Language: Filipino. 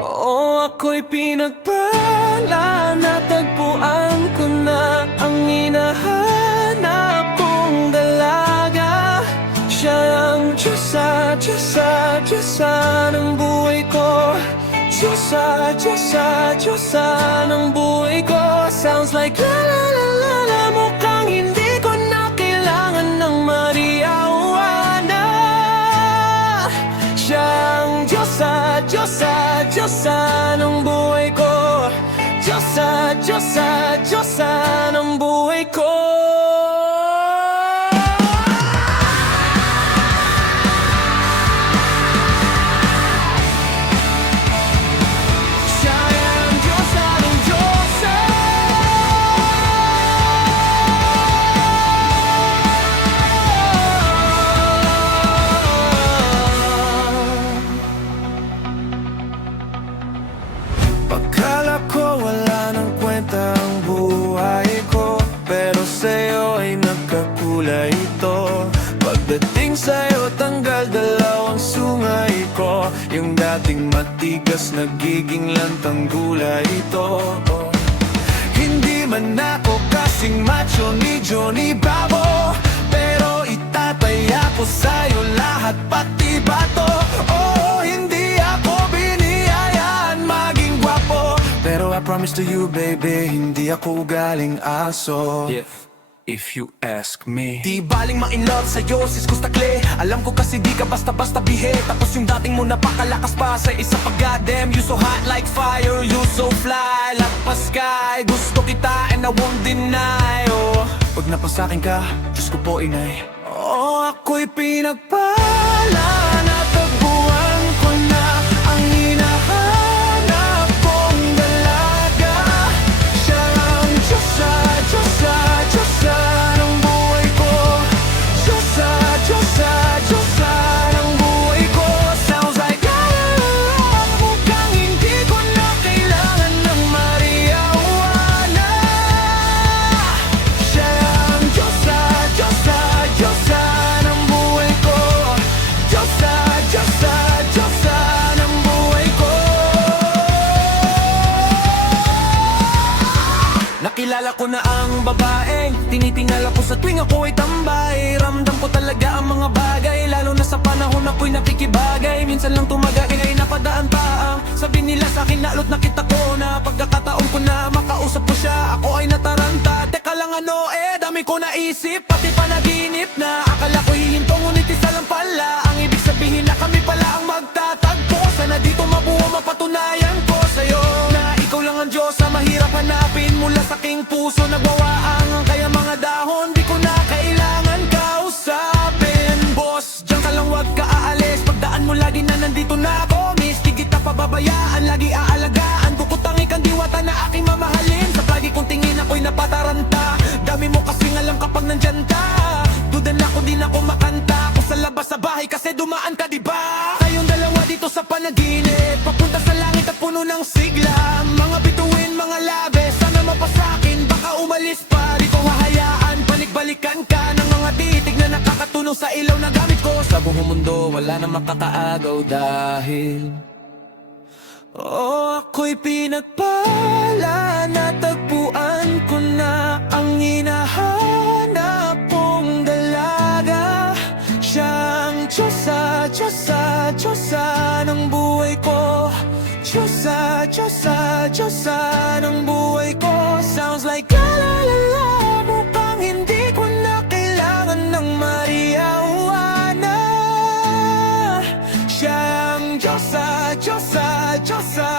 Oo, ako'y pinagpala, natagpuan ko na ang hinahanap kong dalaga. Siya ang Diyosa, Diyosa, Diyosa ng buhay ko. Diyosa, Diyosa, Diyosa ng buhay ko. Sounds like la la la la la, mukhang hindi ko na kailangan ng Maria Juana. Siya ang Diyosa, Diyosa, Diyosa ng buhay ko. Diyosa, Diyosa, Diyosa ng buhay ko. Siya ang Diyosa ng Diyosa. Pagkala ko wala nang kwenta ang buhay ko, pero sa'yo ay nagkakulay ito. Pagdating sa'yo tanggal dalawang sungay ko. Yung dating matigas nagiging lantang gulay ito. Hindi man ako kasing macho ni Johnny Bravo, pero itataya ko sa'yo lahat pati bato. Oh, hindi ako biniyayaan maging gwapo, pero I promise to you baby, hindi ako galing aso. If you ask me. Di baling ma-inlove sa'yo sis Gustakle. Alam ko kasi di ka basta-basta bihe. Tapos yung dating mo napakalakas pa sa isa pa. Goddamn, you so hot like fire, you so fly like pa sky. Gusto kita and I won't deny. Oh, pag napasakin ka, Diyos ko po inay. Oh, ako'y pinagpala, natagpuan ko na ang hinahanap kong dalaga. Siya ang Diyosa, Diyosa, Diyosa ng buhay ko. Diyosa, Diyosa, Diyosa ng buhay ko. Sounds like la la la la, mukhang hindi ko na kailangan ng Maria Juana. Siya ang Diyosa, Diyosa, Diyosa ng buhay ko. Diyosa, Diyosa, Diyosa ng buhay ko. Nakilala ko na ang babaeng tinitingala ko sa tuwing ako ay tambay. Ramdam ko talaga ang mga bagay, lalo na sa panahon ako'y nakikibagay. Minsan lang tumaga ay napadaan pa ang sabi nila sa'kin, nalot na kita ko na pagkakataon ko na makausap ko siya. Ako ay nataranta, teka lang ano dami ko naisip, pati panaginip na akala ko hihinto ngunit isa lang pala. Ang ibig sabihin na kami pala ang magtatagpo. Sana dito mabuo mapatunayan ko sa'yo na ikaw lang ang Diyos na mahirap hanapin. Mula sa aking puso nagwawaang, kaya mga dahon di ko na kailangan kausapin. Boss, diyan ka lang wag ka aalis, pagdaan mo lagi na nandito na ako. Miss, di kita pababayaan, lagi aalagaan. Kukutangi kang diwata na aking mamahalin. Sa lagi kong tingin ako'y napataranta. Dami mo kasing alam kapag nandyan ka. Duda na kung di na ako makanta. Kung sa labas sa bahay kasi dumaan ka diba? Tayong dalawa dito sa panaginip, papunta sa langit at puno ng sigla. Mga bituin, mga labi, sana mapasakin. Baka umalis pa, di ko hahayaan. Balikan ka ng mga titig na nakakatunog sa ilaw na gamit ko. Sa buong mundo wala na makakaagaw dahil oh, ako'y pinagpala, natagpuan ko na ang hinahanap kong dalaga. Siya ang Diyosa, Diyosa, Diyosa ng buhay ko. Diyosa, Diyosa, Diyosa ng buhay ko. Sounds like la la la la, mukhang hindi ko na kailangan ng Maria Juana. Siya ang Diyosa, Diyosa, Diyosa